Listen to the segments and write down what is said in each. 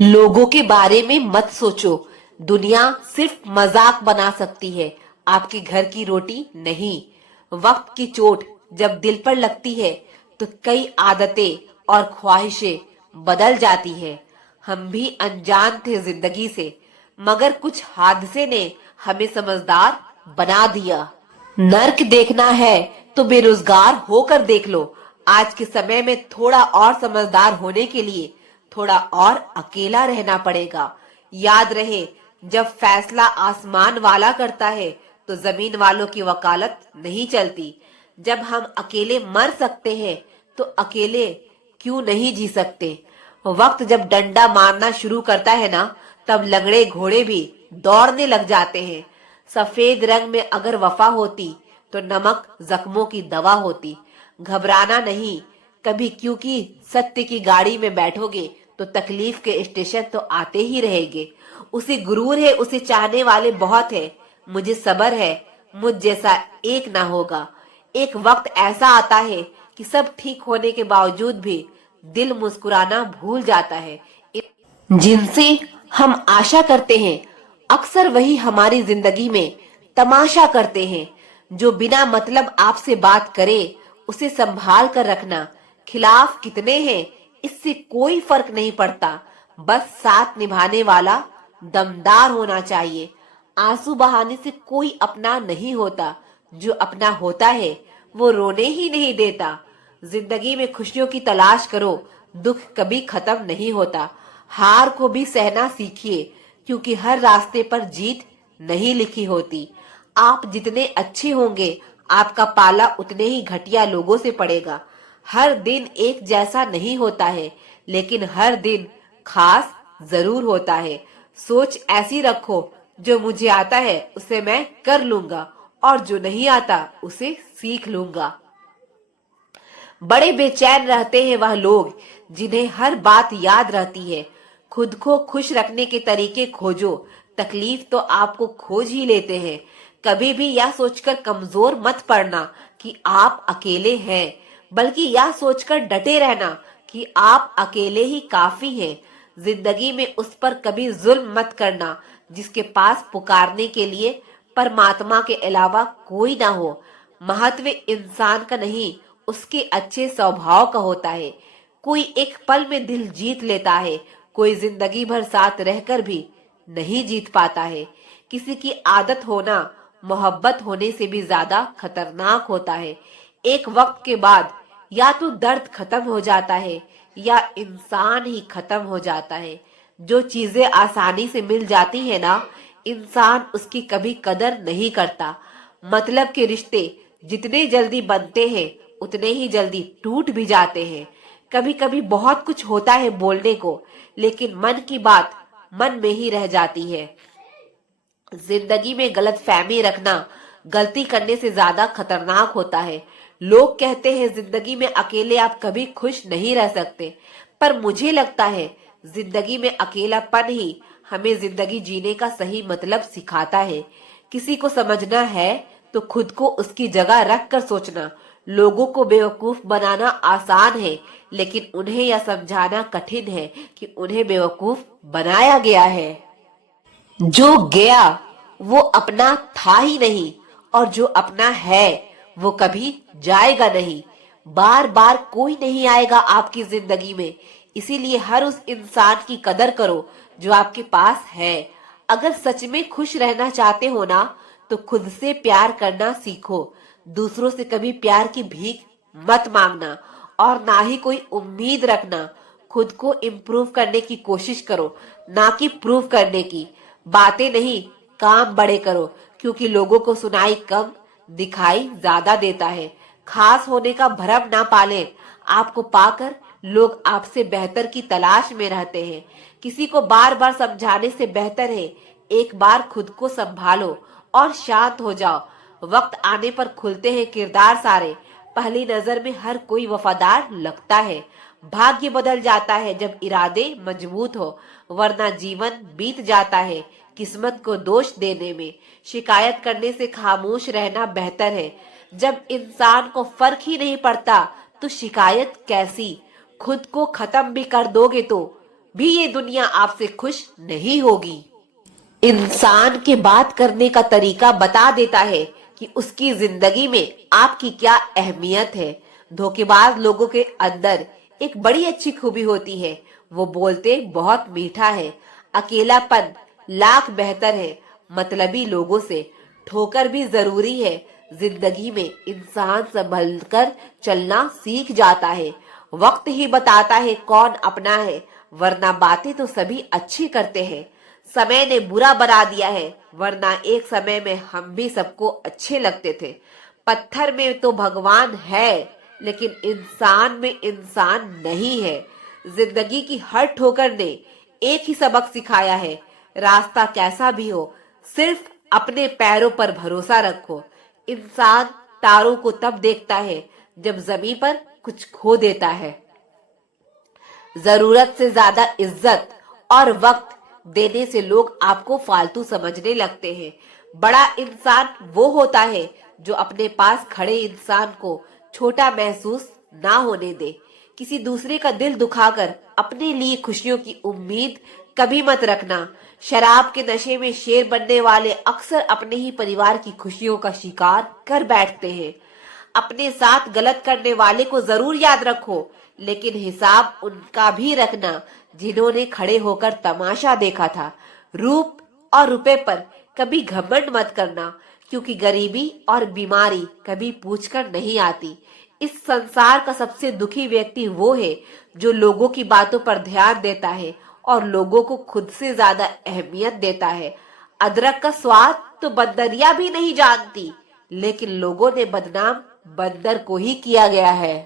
लोगों के बारे में मत सोचो। दुनिया सिर्फ मजाक बना सकती है, आपके घर की रोटी नहीं। वक्त की चोट जब दिल पर लगती है तो कई आदतें और ख्वाहिशें बदल जाती है। हम भी अनजान थे जिंदगी से, मगर कुछ हादसे ने हमें समझदार बना दिया। नर्क देखना है तो बेरोजगार होकर देख लो। आज के समय में थोड़ा और समझदार होने के लिए थोड़ा और अकेला रहना पड़ेगा। याद रहे, जब फैसला आसमान वाला करता है तो जमीन वालों की वकालत नहीं चलती। जब हम अकेले मर सकते हैं तो अकेले क्यों नहीं जी सकते। वक्त जब डंडा मारना शुरू करता है ना, तब लगड़े घोड़े भी दौड़ने लग जाते हैं। सफेद रंग में अगर वफा होती तो नमक जख्मों की दवा होती। घबराना नहीं कभी, क्योंकि सत्य की गाड़ी में बैठोगे तो तकलीफ के स्टेशन तो आते ही रहेंगे। उसे गुरूर है, उसे चाहने वाले बहुत है। मुझे सब्र है, मुझ जैसा एक ना होगा। एक वक्त ऐसा आता है कि सब ठीक होने के बावजूद भी दिल मुस्कुराना भूल जाता है। जिनसे हम आशा करते हैं अक्सर वही हमारी जिंदगी में तमाशा करते हैं। जो बिना मतलब आपसे बात करे उसे संभाल कर रखना। खिलाफ कितने हैं इससे कोई फर्क नहीं पड़ता, बस साथ निभाने वाला दमदार होना चाहिए। आंसू बहाने से कोई अपना नहीं होता, जो अपना होता है वो रोने ही नहीं देता। जिंदगी में खुशियों की तलाश करो, दुख कभी खत्म नहीं होता। हार को भी सहना सीखिए, क्योंकि हर रास्ते पर जीत नहीं लिखी होती। आप जितने अच्छे होंगे आपका पाला उतने ही घटिया लोगों से पड़ेगा। हर दिन एक जैसा नहीं होता है, लेकिन हर दिन खास जरूर होता है। सोच ऐसी रखो, जो मुझे आता है उसे मैं कर लूंगा और जो नहीं आता उसे सीख लूंगा। बड़े बेचैन रहते हैं वह लोग जिन्हें हर बात याद रहती है। खुद को खुश रखने के तरीके खोजो, तकलीफ तो आपको खोज ही लेते हैं। कभी भी यह सोचकर कमजोर मत पड़ना कि आप अकेले हैं, बल्कि यह सोचकर डटे रहना कि आप अकेले ही काफी हैं। जिंदगी में उस पर कभी जुल्म मत करना जिसके पास पुकारने के लिए परमात्मा के अलावा कोई ना हो। महत्व इंसान का नहीं, उसके अच्छे स्वभाव का होता है। कोई एक पल में दिल जीत लेता है, कोई जिंदगी भर साथ रहकर भी नहीं जीत पाता है। किसी की आदत होना मोहब्बत होने से भी ज्यादा खतरनाक होता है। एक वक्त के बाद या तो दर्द खत्म हो जाता है या इंसान ही खत्म हो जाता है। जो चीजें आसानी से मिल जाती है ना, इंसान उसकी कभी कदर नहीं करता। मतलब के रिश्ते जितने जल्दी बनते हैं उतने ही जल्दी टूट भी जाते हैं। कभी कभी बहुत कुछ होता है बोलने को, लेकिन मन की बात मन में ही रह जाती है। जिंदगी में गलत फहमी रखना गलती करने से ज्यादा खतरनाक होता है। लोग कहते हैं जिंदगी में अकेले आप कभी खुश नहीं रह सकते, पर मुझे लगता है जिंदगी में अकेलापन ही हमें जिंदगी जीने का सही मतलब सिखाता है। किसी को समझना है तो खुद को उसकी जगह रख कर सोचना। लोगों को बेवकूफ बनाना आसान है, लेकिन उन्हें यह समझाना कठिन है कि उन्हें बेवकूफ बनाया गया है। जो गया वो अपना था ही नहीं, और जो अपना है वो कभी जाएगा नहीं। बार बार कोई नहीं आएगा आपकी जिंदगी में, इसीलिए हर उस इंसान की कदर करो जो आपके पास है। अगर सच में खुश रहना चाहते हो ना, तो खुद से प्यार करना सीखो। दूसरों से कभी प्यार की भीख मत मांगना और ना ही कोई उम्मीद रखना। खुद को इम्प्रूव करने की कोशिश करो, ना कि प्रूव करने की। बातें नहीं, काम बड़े करो, क्योंकि लोगों को सुनाई कम दिखाई ज्यादा देता है। खास होने का भ्रम ना पालें, आपको पाकर लोग आपसे बेहतर की तलाश में रहते हैं। किसी को बार बार समझाने से बेहतर है एक बार खुद को संभालो और शांत हो जाओ। वक्त आने पर खुलते हैं किरदार सारे, पहली नजर में हर कोई वफादार लगता है। भाग्य बदल जाता है जब इरादे मजबूत हो, वरना जीवन बीत जाता है किस्मत को दोष देने में। शिकायत करने से खामोश रहना बेहतर है। जब इंसान को फर्क ही नहीं पड़ता तो शिकायत कैसी। खुद को खत्म भी कर दोगे तो भी ये दुनिया आपसे खुश नहीं होगी। इंसान के बात करने का तरीका बता देता है कि उसकी जिंदगी में आपकी क्या अहमियत है। धोखेबाज लोगों के अंदर एक बड़ी अच्छी खूबी होती है, वो बोलते बहुत मीठा है। अकेलापन लाख बेहतर है मतलबी लोगों से। ठोकर भी जरूरी है, जिंदगी में इंसान संभल कर चलना सीख जाता है। वक्त ही बताता है कौन अपना है, वरना बातें तो सभी अच्छी करते हैं। समय ने बुरा बना दिया है, वरना एक समय में हम भी सबको अच्छे लगते थे। पत्थर में तो भगवान है, लेकिन इंसान में इंसान नहीं है। जिंदगी की हर ठोकर ने एक ही सबक सिखाया है, रास्ता कैसा भी हो सिर्फ अपने पैरों पर भरोसा रखो। इंसान तारों को तब देखता है जब जमीन पर कुछ खो देता है। जरूरत से ज्यादा इज्जत और वक्त देने से लोग आपको फालतू समझने लगते हैं। बड़ा इंसान वो होता है जो अपने पास खड़े इंसान को छोटा महसूस ना होने दे। किसी दूसरे का दिल दुखाकर अपने लिए खुशियों की उम्मीद कभी मत रखना। शराब के नशे में शेर बनने वाले अक्सर अपने ही परिवार की खुशियों का शिकार कर बैठते हैं। अपने साथ गलत करने वाले को जरूर याद रखो, लेकिन हिसाब उनका भी रखना जिन्होंने खड़े होकर तमाशा देखा था। रूप और रुपए पर कभी घमंड मत करना, क्योंकि गरीबी और बीमारी कभी पूछकर नहीं आती। इस संसार का सबसे दुखी व्यक्ति वो है जो लोगों की बातों पर ध्यान देता है और लोगों को खुद से ज्यादा अहमियत देता है। अदरक का स्वाद तो बंदरिया भी नहीं जानती, लेकिन लोगों ने बदनाम बंदर को ही किया गया है।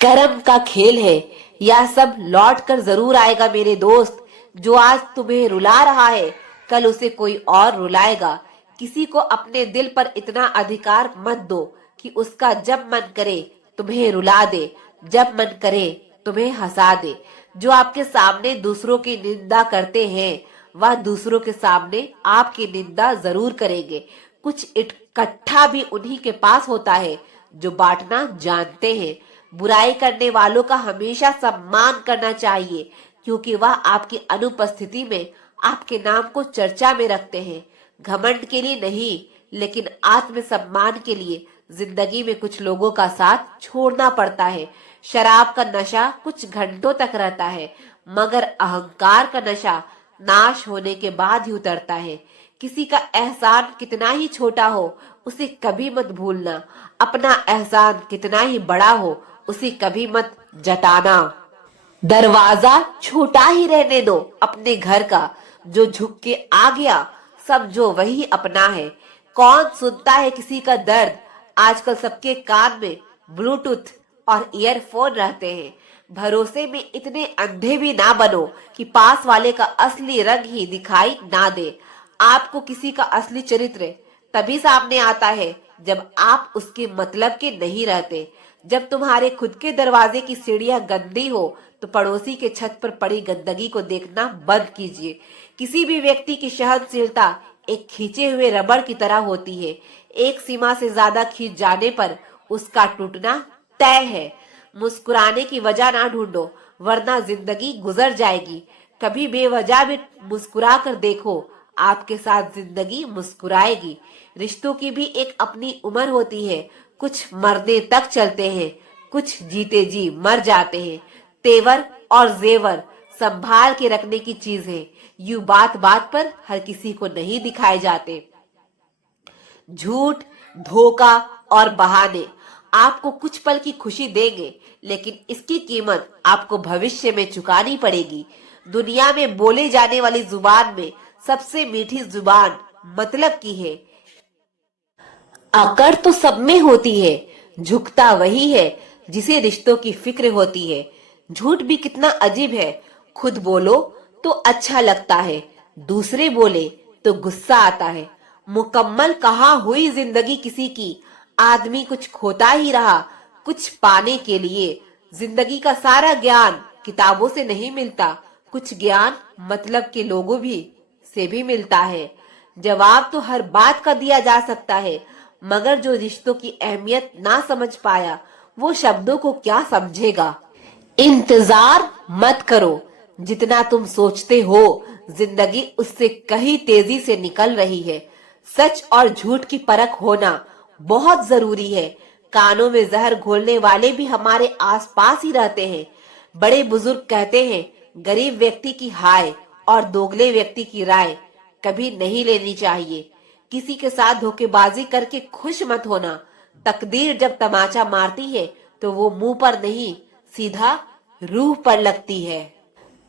कर्म का खेल है, यह सब लौट कर जरूर आएगा मेरे दोस्त। जो आज तुम्हें रुला रहा है, कल उसे कोई और रुलाएगा। किसी को अपने दिल पर इतना अधिकार मत दो कि उसका जब मन करे तुम्हें रुला दे, जब मन करे तुम्हें हंसा दे। जो आपके सामने दूसरों की निंदा करते हैं, वह दूसरों के सामने आपकी निंदा जरूर करेंगे। कुछ इकट्ठा भी उन्हीं के पास होता है जो बांटना जानते हैं। बुराई करने वालों का हमेशा सम्मान करना चाहिए, क्योंकि वह आपकी अनुपस्थिति में आपके नाम को चर्चा में रखते हैं। घमंड के लिए नहीं, लेकिन आत्मसम्मान के लिए जिंदगी में कुछ लोगों का साथ छोड़ना पड़ता है। शराब का नशा कुछ घंटों तक रहता है, मगर अहंकार का नशा नाश होने के बाद ही उतरता है। किसी का एहसान कितना ही छोटा हो, उसे कभी मत भूलना। अपना एहसान कितना ही बड़ा हो, उसे कभी मत जताना। दरवाजा छोटा ही रहने दो अपने घर का, जो झुक के आ गया समझो वही अपना है। कौन सुनता है किसी का दर्द? आजकल सबके कान में ब्लूटूथ और ईयरफोन रहते हैं। भरोसे में इतने अंधे भी ना बनो कि पास वाले का असली रंग ही दिखाई ना दे। आपको किसी का असली चरित्र तभी सामने आता है जब आप उसके मतलब के नहीं रहते। जब तुम्हारे खुद के दरवाजे की सीढ़ियां गंदी हो तो पड़ोसी के छत पर पड़ी गंदगी को देखना बंद कीजिए। किसी भी व्यक्ति की सहनशीलता एक खींचे हुए रबड़ की तरह होती है। एक सीमा से ज्यादा खींच जाने पर उसका टूटना तय है। मुस्कुराने की वजह ना ढूंढो, वरना जिंदगी गुजर जाएगी। कभी बेवजह भी मुस्कुरा कर देखो, आपके साथ जिंदगी मुस्कुराएगी। रिश्तों की भी एक अपनी उम्र होती है। कुछ मरने तक चलते हैं, कुछ जीते जी मर जाते हैं। तेवर और जेवर संभाल के रखने की चीज है, यूं बात बात पर हर किसी को नहीं दिखाए जाते। झूठ, धोखा और बहाने आपको कुछ पल की खुशी देंगे, लेकिन इसकी कीमत आपको भविष्य में चुकानी पड़ेगी। दुनिया में बोले जाने वाली जुबान में सबसे मीठी जुबान मतलब की है। अकड़ तो सब में होती है, झुकता वही है जिसे रिश्तों की फिक्र होती है। झूठ भी कितना अजीब है, खुद बोलो तो अच्छा लगता है, दूसरे बोले तो गुस्सा आता है। मुकम्मल कहाँ हुई जिंदगी किसी की, आदमी कुछ खोता ही रहा कुछ पाने के लिए। जिंदगी का सारा ज्ञान किताबों से नहीं मिलता, कुछ ज्ञान मतलब के लोगों भी से भी मिलता है। जवाब तो हर बात का दिया जा सकता है, मगर जो रिश्तों की अहमियत ना समझ पाया वो शब्दों को क्या समझेगा। इंतजार मत करो, जितना तुम सोचते हो जिंदगी उससे कहीं तेजी से निकल रही है। सच और झूठ की परख होना बहुत जरूरी है। कानों में जहर घोलने वाले भी हमारे आसपास ही रहते हैं। बड़े बुजुर्ग कहते हैं, गरीब व्यक्ति की हाय और दोगले व्यक्ति की राय कभी नहीं लेनी चाहिए। किसी के साथ धोखेबाजी करके खुश मत होना। तकदीर जब तमाचा मारती है तो वो मुंह पर नहीं, सीधा रूह पर लगती है।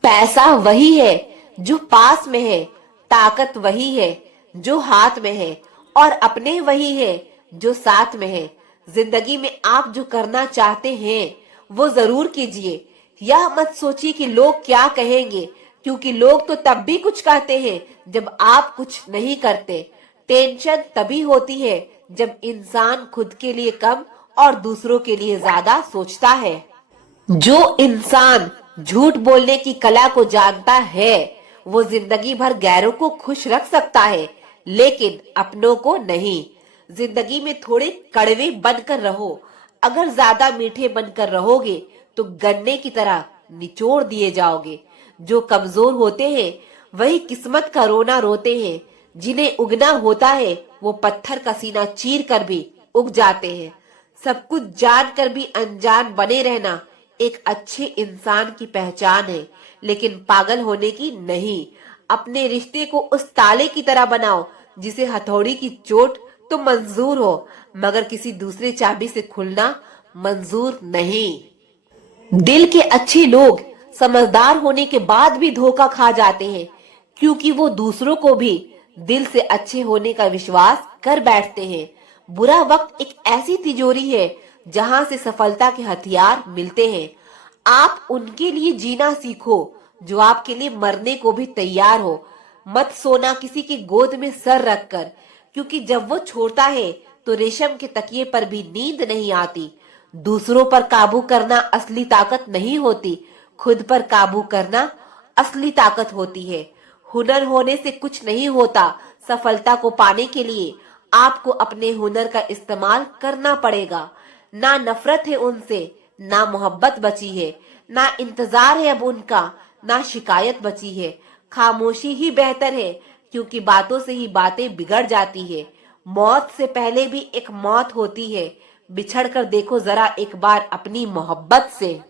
पैसा वही है जो पास में है, ताकत वही है जो हाथ में है, और अपने वही है जो साथ में है। जिंदगी में आप जो करना चाहते हैं वो जरूर कीजिए। यह मत सोचिए कि लोग क्या कहेंगे, क्योंकि लोग तो तब भी कुछ कहते हैं जब आप कुछ नहीं करते। टेंशन तभी होती है जब इंसान खुद के लिए कम और दूसरों के लिए ज्यादा सोचता है। जो इंसान झूठ बोलने की कला को जानता है वो जिंदगी भर गैरों को खुश रख सकता है, लेकिन अपनों को नहीं। जिंदगी में थोड़े कड़वे बनकर रहो। अगर ज्यादा मीठे बनकर रहोगे तो गन्ने की तरह निचोड़ दिए जाओगे। जो कमजोर होते हैं वही किस्मत का रोना रोते हैं। जिन्हें उगना होता है वो पत्थर का सीना चीर कर भी उग जाते हैं। सब कुछ जानकर भी अनजान बने रहना एक अच्छे इंसान की पहचान है, लेकिन पागल होने की नहीं। अपने रिश्ते को उस ताले की तरह बनाओ जिसे हथौड़ी की चोट तो मंजूर हो, मगर किसी दूसरे चाबी से खुलना मंजूर नहीं। दिल के अच्छे लोग समझदार होने के बाद भी धोखा खा जाते हैं, क्योंकि वो दूसरों को भी दिल से अच्छे होने का विश्वास कर बैठते हैं। बुरा वक्त एक ऐसी तिजोरी है जहां से सफलता के हथियार मिलते हैं। आप उनके लिए जीना सीखो जो आपके लिए मरने को भी तैयार हो। मत सोना किसी की गोद में सर रखकर, क्योंकि जब वो छोड़ता है तो रेशम के तकिए पर भी नींद नहीं आती। दूसरों पर काबू करना असली ताकत नहीं होती, खुद पर काबू करना असली ताकत होती है। हुनर होने से कुछ नहीं होता। सफलता को पाने के लिए आपको अपने हुनर का इस्तेमाल करना पड़ेगा। ना नफरत है उनसे, ना मोहब्बत बची है, ना इंतजार है अब उनका, ना शिकायत बची है। खामोशी ही बेहतर है, क्योंकि बातों से ही बातें बिगड़ जाती है। मौत से पहले भी एक मौत होती है। बिछड़ कर देखो जरा एक बार अपनी मोहब्बत से।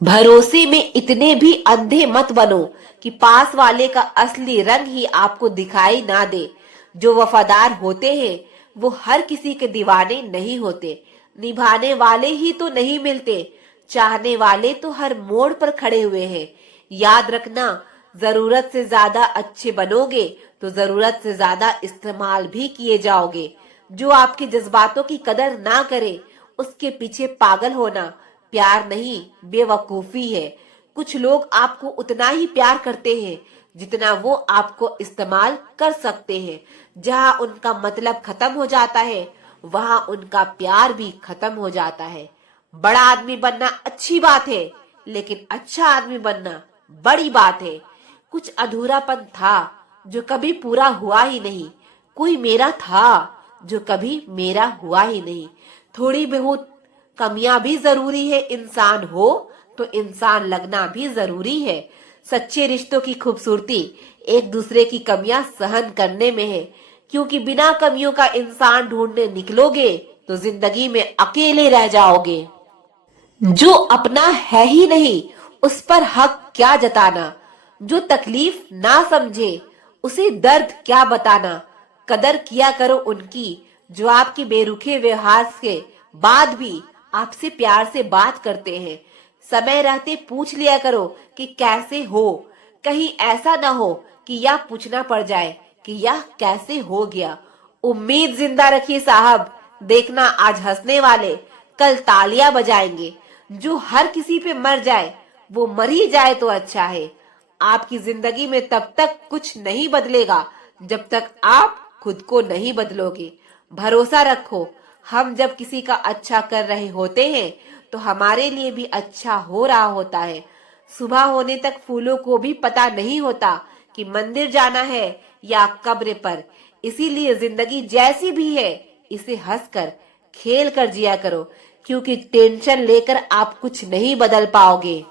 भरोसे में इतने भी अंधे मत बनो कि पास वाले का असली रंग ही आपको दिखाई ना दे। जो वफादार होते हैं वो हर किसी के दीवाने नहीं होते। निभाने वाले ही तो नहीं मिलते, चाहने वाले तो हर मोड़ पर खड़े हुए हैं। याद रखना, जरूरत से ज्यादा अच्छे बनोगे तो जरूरत से ज्यादा इस्तेमाल भी किए जाओगे। जो आपके जज्बातों की कदर ना करे उसके पीछे पागल होना प्यार नहीं, बेवकूफी है। कुछ लोग आपको उतना ही प्यार करते हैं जितना वो आपको इस्तेमाल कर सकते हैं। जहां उनका मतलब खत्म हो जाता है वहां उनका प्यार भी खत्म हो जाता है। बड़ा आदमी बनना अच्छी बात है, लेकिन अच्छा आदमी बनना बड़ी बात है। कुछ अधूरापन था जो कभी पूरा हुआ ही नहीं। कोई मेरा था जो कभी मेरा हुआ ही नहीं। थोड़ी बहुत कमियां भी जरूरी है। इंसान हो तो इंसान लगना भी जरूरी है। सच्चे रिश्तों की खूबसूरती एक दूसरे की कमियां सहन करने में है, क्योंकि बिना कमियों का इंसान ढूंढने निकलोगे तो जिंदगी में अकेले रह जाओगे। जो अपना है ही नहीं उस पर हक क्या जताना। जो तकलीफ ना समझे उसे दर्द क्या बताना। कदर किया करो उनकी जो आपके बेरुखे व्यवहार के बाद भी आपसे प्यार से बात करते हैं। समय रहते पूछ लिया करो कि कैसे हो। कहीं ऐसा ना हो कि यह पूछना पड़ जाए कि यह कैसे हो गया। उम्मीद जिंदा रखिए साहब, देखना आज हंसने वाले कल तालियां बजाएंगे। जो हर किसी पे मर जाए वो मर ही जाए तो अच्छा है। आपकी जिंदगी में तब तक कुछ नहीं बदलेगा जब तक आप खुद को नहीं बदलोगे। भरोसा रखो, हम जब किसी का अच्छा कर रहे होते हैं तो हमारे लिए भी अच्छा हो रहा होता है। सुबह होने तक फूलों को भी पता नहीं होता कि मंदिर जाना है या कब्र पर। इसीलिए जिंदगी जैसी भी है इसे हंसकर खेल कर जिया करो, क्योंकि टेंशन लेकर आप कुछ नहीं बदल पाओगे।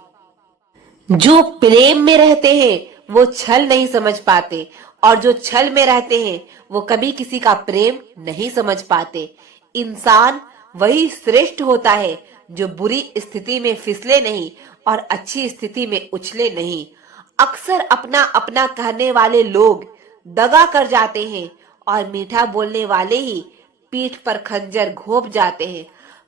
जो प्रेम में रहते हैं वो छल नहीं समझ पाते, और जो छल में रहते हैं वो कभी किसी का प्रेम नहीं समझ पाते। इंसान वही श्रेष्ठ होता है जो बुरी स्थिति में फिसले नहीं और अच्छी स्थिति में उछले नहीं। अक्सर अपना अपना कहने वाले लोग दगा कर जाते हैं, और मीठा बोलने वाले ही पीठ पर खंजर घोंप जाते हैं।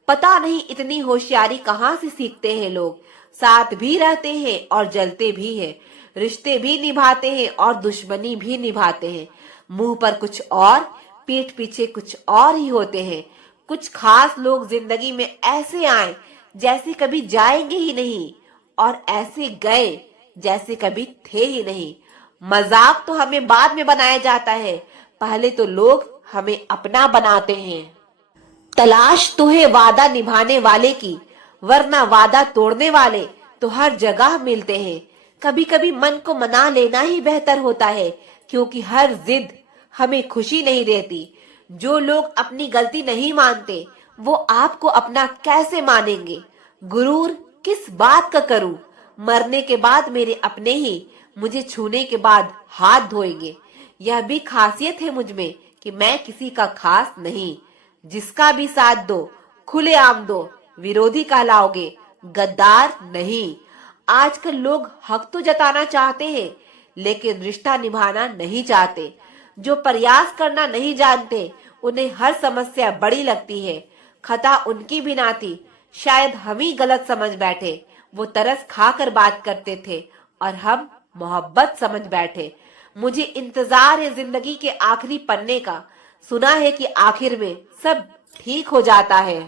पता नहीं इतनी होशियारी कहाँ से सीखते हैं लोग। साथ भी रहते हैं और जलते भी हैं, रिश्ते भी निभाते हैं और दुश्मनी भी निभाते हैं। मुंह पर कुछ और, पीठ पीछे कुछ और ही होते हैं। कुछ खास लोग जिंदगी में ऐसे आए जैसे कभी जाएंगे ही नहीं, और ऐसे गए जैसे कभी थे ही नहीं। मजाक तो हमें बाद में बनाया जाता है, पहले तो लोग हमें अपना बनाते हैं। तलाश तो है वादा निभाने वाले की, वरना वादा तोड़ने वाले तो हर जगह मिलते हैं। कभी कभी मन को मना लेना ही बेहतर होता है, क्योंकि हर जिद हमें खुशी नहीं देती। जो लोग अपनी गलती नहीं मानते वो आपको अपना कैसे मानेंगे। गुरूर किस बात का करूं, मरने के बाद मेरे अपने ही मुझे छूने के बाद हाथ धोएंगे। यह भी खासियत है मुझ में कि मैं किसी का खास नहीं। जिसका भी साथ दो, खुलेआम दो, विरोधी कहलाओगे, गद्दार नहीं। आजकल लोग हक तो जताना चाहते हैं, लेकिन रिश्ता निभाना नहीं चाहते। जो प्रयास करना नहीं जानते उन्हें हर समस्या बड़ी लगती है। खता उनकी भी ना थी, शायद हम ही गलत समझ बैठे। वो तरस खाकर बात करते थे और हम मोहब्बत समझ बैठे। मुझे इंतजार है जिंदगी के आखिरी पन्ने का। सुना है कि आखिर में सब ठीक हो जाता है।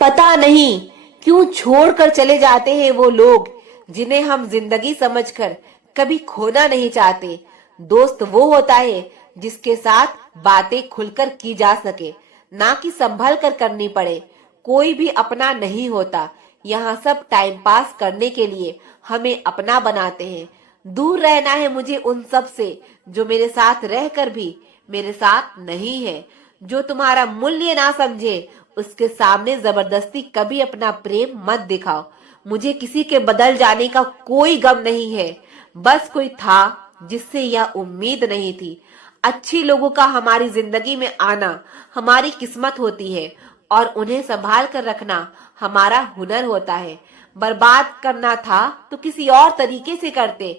पता नहीं क्यों छोड़कर चले जाते हैं वो लोग जिन्हें हम जिंदगी समझकर कभी खोना नहीं चाहते। दोस्त वो होता है जिसके साथ बातें खुलकर की जा सके, ना कि संभल कर करनी पड़े। कोई भी अपना नहीं होता, यहाँ सब टाइम पास करने के लिए हमें अपना बनाते हैं। दूर रहना है मुझे उन सब से जो मेरे साथ रहकर भी मेरे साथ नहीं है। जो तुम्हारा मूल्य ना समझे उसके सामने जबरदस्ती कभी अपना प्रेम मत दिखाओ। मुझे किसी के बदल जाने का कोई गम नहीं है, बस कोई था जिससे यह उम्मीद नहीं थी। अच्छी लोगों का हमारी जिंदगी में आना हमारी किस्मत होती है, और उन्हें संभाल कर रखना हमारा हुनर होता है। बर्बाद करना था तो किसी और तरीके से करते।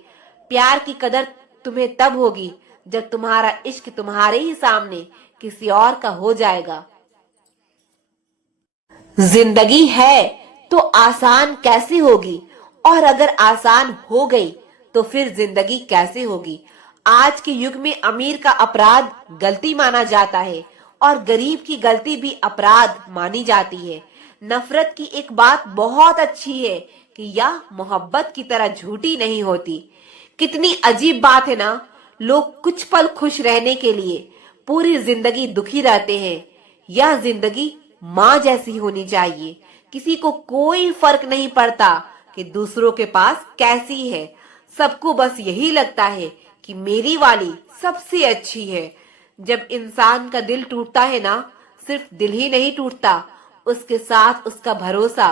प्यार की कदर तुम्हें तब होगी जब तुम्हारा इश्क तुम्हारे ही सामने किसी और का हो जाएगा। जिंदगी है तो आसान कैसे होगी, और अगर आसान हो गई तो फिर जिंदगी कैसे होगी। आज के युग में अमीर का अपराध गलती माना जाता है, और गरीब की गलती भी अपराध मानी जाती है। नफरत की एक बात बहुत अच्छी है कि यह मोहब्बत की तरह झूठी नहीं होती। कितनी अजीब बात है ना, लोग कुछ पल खुश रहने के लिए पूरी जिंदगी दुखी रहते हैं। यह जिंदगी माँ जैसी होनी चाहिए। किसी को कोई फर्क नहीं पड़ता कि दूसरों के पास कैसी है। सबको बस यही लगता है कि मेरी वाली सबसे अच्छी है। जब इंसान का दिल टूटता है ना, सिर्फ दिल ही नहीं टूटता, उसके साथ उसका भरोसा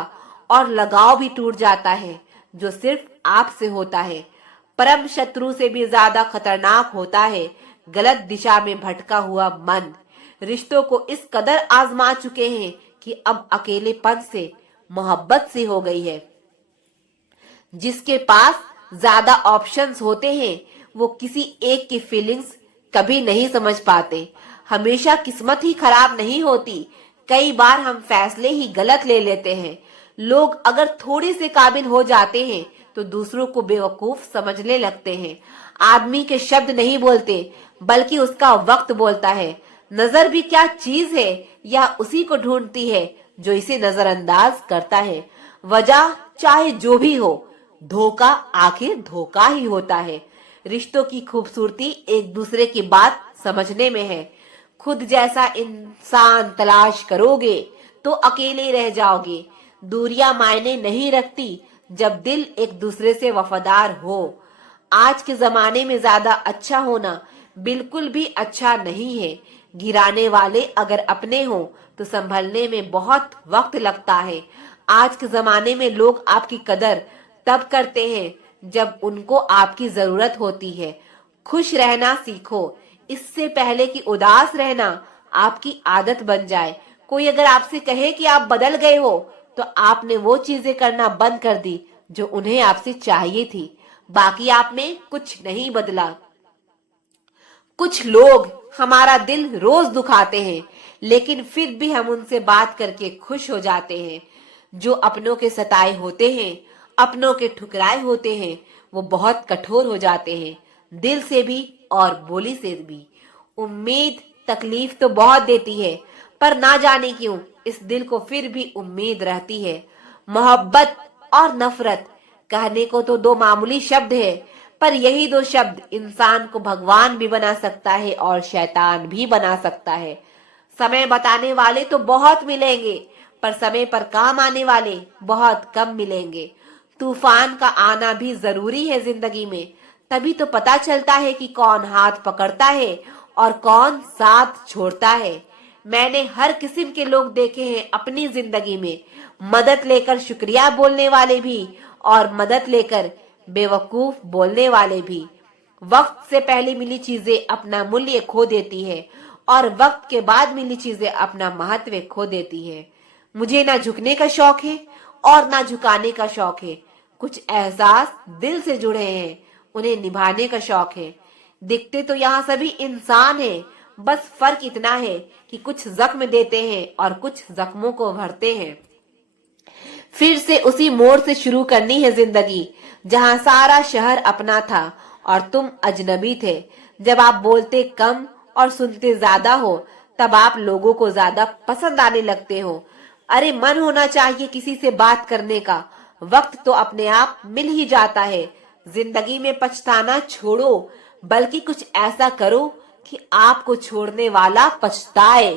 और लगाव भी टूट जाता है, जो सिर्फ आपसे होता है। परम शत्रु से भी ज्यादा खतरनाक होता है गलत दिशा में भटका हुआ मन। रिश्तों को इस कदर आजमा चुके हैं कि अब अकेलेपन से मोहब्बत से हो गई है। जिसके पास ज्यादा ऑप्शंस होते हैं वो किसी एक की फीलिंग्स कभी नहीं समझ पाते। हमेशा किस्मत ही खराब नहीं होती, कई बार हम फैसले ही गलत ले लेते हैं। लोग अगर थोड़े से काबिल हो जाते हैं तो दूसरों को बेवकूफ समझने लगते हैं। आदमी के शब्द नहीं बोलते बल्कि उसका वक्त बोलता है। नजर भी क्या चीज है, या उसी को ढूंढती है जो इसे नजरअंदाज करता है। वजह चाहे जो भी हो, धोखा आखिर धोखा ही होता है। रिश्तों की खूबसूरती एक दूसरे की बात समझने में है। खुद जैसा इंसान तलाश करोगे तो अकेले रह जाओगे। दूरियां मायने नहीं रखती जब दिल एक दूसरे से वफादार हो। आज के जमाने में ज्यादा अच्छा होना बिल्कुल भी अच्छा नहीं है। गिराने वाले अगर अपने हो तो संभलने में बहुत वक्त लगता है। आज के जमाने में लोग आपकी कदर तब करते हैं जब उनको आपकी जरूरत होती है। खुश रहना सीखो, इससे पहले कि उदास रहना आपकी आदत बन जाए। कोई अगर आपसे कहे कि आप बदल गए हो, तो आपने वो चीजें करना बंद कर दी जो उन्हें आपसे चाहिए थी। बाकी आप में कुछ नहीं बदला। कुछ लोग हमारा दिल रोज दुखाते हैं, लेकिन फिर भी हम उनसे बात करके खुश हो जाते हैं। जो अपनों के सताए होते हैं, अपनों के ठुकराए होते हैं, वो बहुत कठोर हो जाते हैं, दिल से भी और बोली से भी। उम्मीद तकलीफ तो बहुत देती है, पर ना जाने क्यों इस दिल को फिर भी उम्मीद रहती है। मोहब्बत और नफरत कहने को तो दो मामूली शब्द है, पर यही दो शब्द इंसान को भगवान भी बना सकता है और शैतान भी बना सकता है। समय बताने वाले तो बहुत मिलेंगे, पर समय पर काम आने वाले बहुत कम मिलेंगे। तूफान का आना भी जरूरी है जिंदगी में, तभी तो पता चलता है कि कौन हाथ पकड़ता है और कौन साथ छोड़ता है। मैंने हर किस्म के लोग देखे हैं अपनी जिंदगी में, मदद लेकर शुक्रिया बोलने वाले भी और मदद लेकर बेवकूफ बोलने वाले भी। वक्त से पहले मिली चीजें अपना मूल्य खो देती है और वक्त के बाद मिली चीजें अपना महत्व खो देती है। मुझे ना झुकने का शौक है और ना झुकाने का शौक है। कुछ एहसास दिल से जुड़े हैं, उन्हें निभाने का शौक है। दिखते तो यहाँ सभी इंसान हैं, बस फर्क इतना है कि कुछ जख्म देते हैं और कुछ जख्मों को भरते हैं। फिर से उसी मोड़ से शुरू करनी है जिंदगी, जहां सारा शहर अपना था और तुम अजनबी थे। जब आप बोलते कम और सुनते ज्यादा हो, तब आप लोगों को ज्यादा पसंद आने लगते हो। अरे मन होना चाहिए किसी से बात करने का, वक्त तो अपने आप मिल ही जाता है। जिंदगी में पछताना छोड़ो, बल्कि कुछ ऐसा करो कि आपको छोड़ने वाला पछताए।